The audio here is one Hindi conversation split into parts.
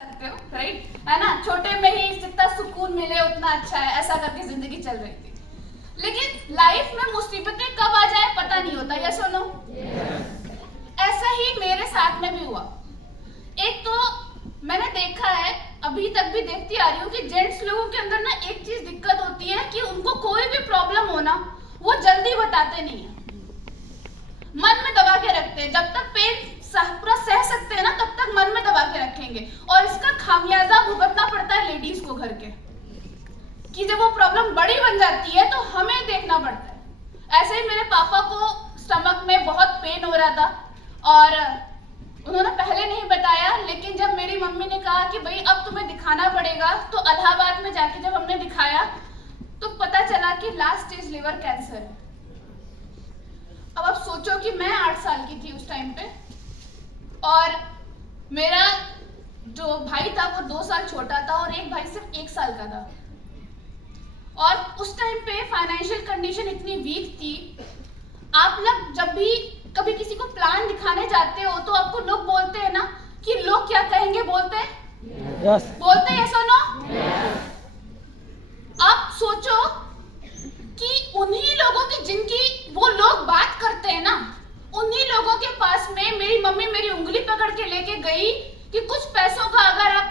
सकते हो, राइट? है ना, छोटे में ही जितना सुकून मिले उतना अच्छा है, ऐसा करके जिंदगी चल रही थी। लेकिन लाइफ में मुसीबतें कब आ जाए पता नहीं होता, ये सुनो। ऐसा ही मेरे साथ में भी हुआ। एक तो मैंने देखा है, अभी तक भी देखती आ रही हूँ कि जेंट्स लोगों के अंदर ना एक चीज दिक्कत होती है कि उनको कोई भी प्रॉब्लम हो ना, वो जल्दी बताते नहीं है, मन में दबा के रखते हैं। जब तक पेन पूरा सह सकते हैं ना, तब तक मन में दबा के रखेंगे, और इसका खामियाजा भुगतना पड़ता है लेडीज को घर के, कि जब वो प्रॉब्लम बड़ी बन जाती है तो हमें देखना पड़ता है। ऐसे ही मेरे पापा को स्टमक में बहुत पेन हो रहा था, और उन्होंने पहले नहीं बताया, लेकिन जब मेरी मम्मी ने कहा कि भाई अब तुम्हें दिखाना पड़ेगा, तो इलाहाबाद में जाके जब हमने दिखाया तो पता चला कि लास्ट स्टेज लिवर कैंसर है। अब आप सोचो कि मैं 8 साल की थी उस टाइम पे, और मेरा जो भाई था वो 2 साल छोटा था, और एक भाई सिर्फ 1 साल का था। और उस टाइम पे फाइनेंशियल कंडीशन इतनी वीक थी। आप लोग जब भी कभी किसी को प्लान दिखाने जाते हो तो आपको लोग बोलते हैं ना कि लोग क्या कहेंगे, बोलते हैं yes. बोलते हैं ऐसा ना yes. आप सोचो कि उन्हीं लोगों की जिनकी वो लोग बात करते हैं ना, उन्हीं लोगों के पास में मेरी मम्मी मेरी उंगली पकड़ के लेके गई कि कुछ पैसों का अगर आप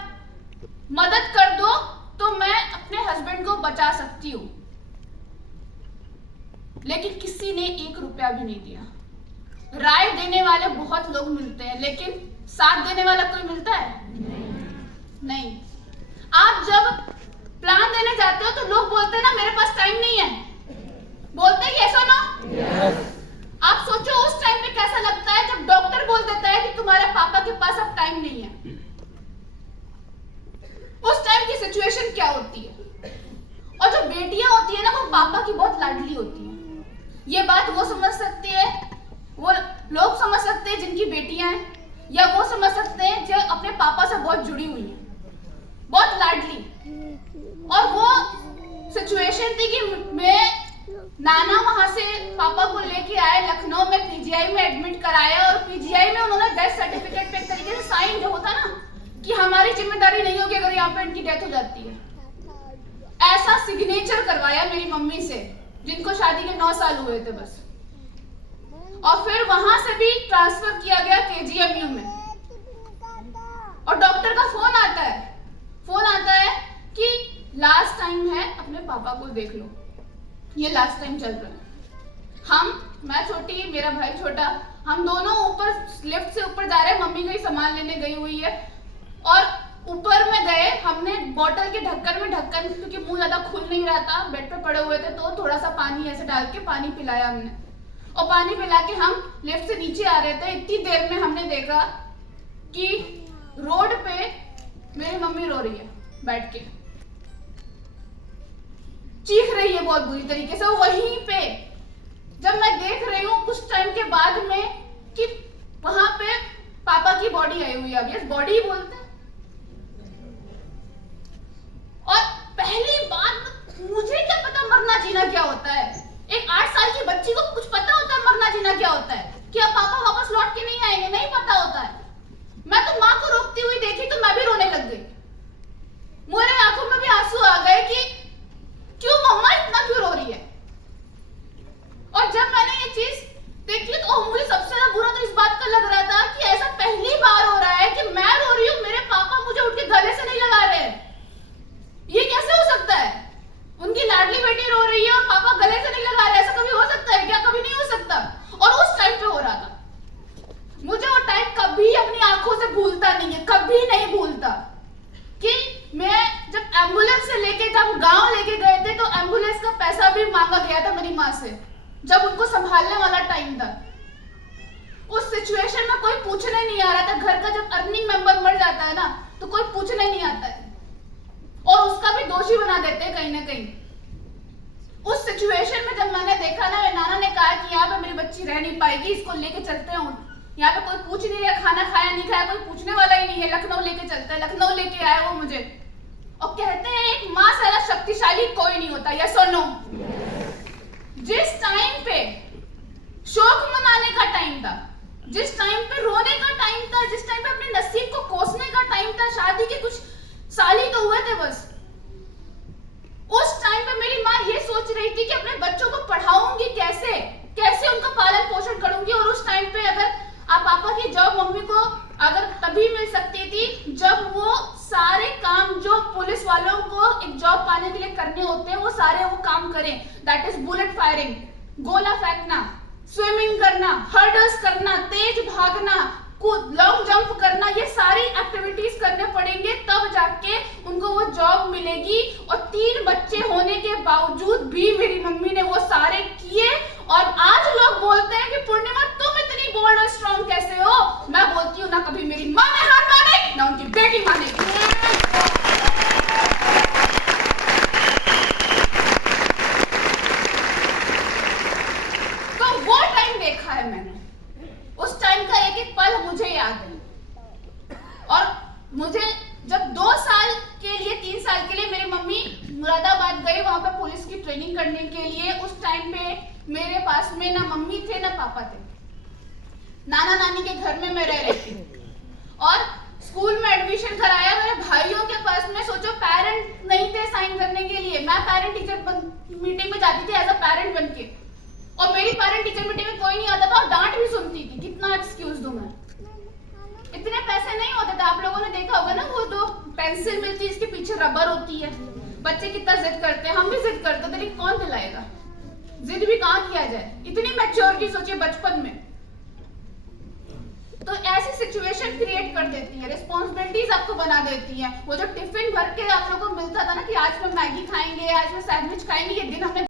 मदद कर दो तो मैं अपने हस्बैंड को बचा सकती हूँ। लेकिन किसी ने 1 रुपया भी नहीं दिया। राय देने वाले बहुत लोग मिलते हैं, लेकिन साथ देने वाला कोई मिलता है? नहीं। आप जब प्लान देने जाते हो तो लोग बोलते हैं ना मेरे पास टाइम नहीं है, बोलते हैं ऐसा ना yes. आप सोचो उस टाइम पे कैसा लगता है जब डॉक्टर बोल देता है कि तुम्हारे पापा के पास अब टाइम नहीं है। उस टाइम की सिचुएशन क्या होती है? और जो बेटियां होती है ना, वो पापा की बहुत लाडली होती है। ये बात वो समझ सकती है, वो लोग समझ सकते हैं जिनकी बेटियां हैं, या वो समझ सकते हैं जो अपने पापा से बहुत जुड़ी हुई है, बहुत लाडली। और वो सिचुएशन थी कि मैं नाना वहां से पापा को लेके आए, लखनऊ में पीजीआई में एडमिट कराया, और पीजीआई में उन्होंने डेथ सर्टिफिकेट पे एक तरीके से साइन जो होता ना कि हमारी जिम्मेदारी नहीं होगी अगर यहाँ पे इनकी डेथ हो जाती है, ऐसा सिग्नेचर करवाया मेरी मम्मी से, जिनको शादी के 9 साल हुए थे बस। और फिर वहां से भी ट्रांसफर किया गया केजीएमयू में, और डॉक्टर का फोन आता है कि लास्ट टाइम है, अपने पापा को देख लो, ये लास्ट टाइम चल रहा है। मैं छोटी, मेरा भाई छोटा, हम दोनों ऊपर लिफ्ट से ऊपर जा रहे हैं, मम्मी कहीं सामान लेने गई हुई है, और ऊपर में गए, हमने बोतल के ढक्कन में क्योंकि मुंह ज्यादा खुल नहीं रहा था, बेड पे पड़े हुए थे, तो थोड़ा सा पानी ऐसे डाल के पानी पिलाया हमने, और पानी पिला के हम लिफ्ट से नीचे आ रहे थे। इतनी देर में हमने देखा कि रोड पे मेरी मम्मी रो रही है, बैठ के चीख रही है बहुत बुरी तरीके से। वहीं पे जब मैं देख रही हूँ कुछ टाइम के बाद में कि वहां पे पापा की बॉडी आई हुई है, अब यस बॉडी बोलते हैं। और पहली बार मुझे क्या पता मरना जीना क्या होता है, एक 8 साल की बच्ची को कुछ पता होता है मरना जीना क्या होता है, कि अब पापा वापस लौट के नहीं आएंगे, नहीं पता होता है। मैं तो माँ को रोकती हुई देखी तो मैं भी रोने लग गई, मेरे आंखों में भी आंसू आ गए कि क्यों मम्मा इतना क्यों रो रही है। और जब मैंने ये चीज देखी तो मुझे सबसे ज्यादा बुरा तो इस बात का लग रहा था कि ऐसा पहली बार हो रहा है कि मैं रो रही हूँ, मेरे पापा मुझे उठ के गले से नहीं लगा रहे हैं। ये कैसे हो सकता है? उनकी लाडली बेटी रो रही है और पापा गले से नहीं लगा रहे, ऐसा कभी हो सकता है क्या? कभी नहीं हो सकता। और उस टाइम पे हो रहा था। मुझे वो टाइम कभी अपनी आंखों से भूलता नहीं है, कभी नहीं भूलता, कि मैं जब एम्बुलेंस से लेके जब गांव लेके गए थे तो एम्बुलेंस का पैसा भी मांगा गया था मेरी माँ से, जब उनको संभालने वाला टाइम था। उस सिचुएशन में कोई पूछने नहीं आ रहा था। घर का जब अर्निंग मेंबर मर जाता है ना तो कोई पूछने नहीं आता है, और उसका भी दोषी बना देते हैं कहीं ना कहीं। उस सिचुएशन में जब मैंने देखा ना, मेरे नाना ने कहा कि यहाँ पे मेरी बच्ची रह नहीं पाएगी, इसको लेके चलते हैं, यहाँ पे कोई पूछ नहीं रहा खाना खाया नहीं खाया, कोई पूछने वाला ही नहीं है, लखनऊ लेके चलते हैं। लखनऊ लेके आए वो मुझे, और कहते हैं एक माँ से ज्यादा शक्तिशाली कोई नहीं होता, यस और नो। जिस टाइम पे शोक मनाने का टाइम था, जिस टाइम पे रोने का टाइम था, जिस टाइम पे अपने नसीब को कोसने का टाइम था, शादी के कुछ साल ही तो हुए थे बस, उस टाइम पे मेरी माँ ये सोच रही थी कि अपने बच्चों को पढ़ाऊंगी कैसे, कैसे उनका पालन पोषण करूंगी। और उस टाइम पे अगर आप पापा की जॉब मम्मी को अगर तभी मिल सकती थी जब वो सारे काम जो पुलिस वालों को एक जॉब पाने के लिए करने होते हैं वो सारे वो काम करें। दैट इज बुलेट फायरिंग, गोला फेंकना, स्विमिंग करना, हर्डल्स करना, तेज भागना, लॉन्ग जंप करना, ये सारी एक्टिविटीज करने पड़ेंगे तब जाके उनको वो जॉब मिलेगी। और 3 बच्चे होने के बावजूद भी मेरी मम्मी ने वो सारे किए। और आज लोग बोलते हैं कि पूर्णिमा तुम इतनी बोल्ड और स्ट्रॉन्ग कैसे हो। मैं बोलती हूँ ना कभी मेरी माँ ने हार मानी ना उनकी बेटी मानेगी। तो वो टाइम देखा है मैंने, उस टाइम का एक एक पल मुझे याद है। और मुझे जब 2 साल के लिए 3 साल के लिए मेरी मम्मी मुरादाबाद गई वहां पे पुलिस की ट्रेनिंग करने के लिए, उस टाइम पे मेरे पास में ना मम्मी थे ना पापा थे, नाना नानी के घर में मैं रह रही थी। और स्कूल में एडमिशन कराया मेरे भाइयों के पास में, सोचो पेरेंट नहीं थे साइन करने के लिए, मैं पेरेंट टीचर मीटिंग में जाती थी एज अ पेरेंट बन के। और मेरी पेरेंट टीचर मीटिंग में कोई नहीं आता था और डांट भी सुनती थी। कितना एक्सक्यूज दूं मैं, इतने पैसे नहीं होते थे। आप लोगों ने देखा होगा ना वो जो पेंसिल मिलती है इसके पीछे रबर होती है, बच्चे कितना जिद करते हैं, हम भी जिद करते थे लेकिन कौन दिलाएगा, जिद भी कहाँ किया जाए। इतनी मैच्योरिटी सोचिए बचपन में। तो ऐसी सिचुएशन क्रिएट कर देती है, रिस्पॉन्सिबिलिटीज आपको बना देती है। वो जो टिफिन भर के आप लोगों को मिलता था ना कि आज हम मैगी खाएंगे, आज हम सैंडविच खाएंगे, ये दिन हमने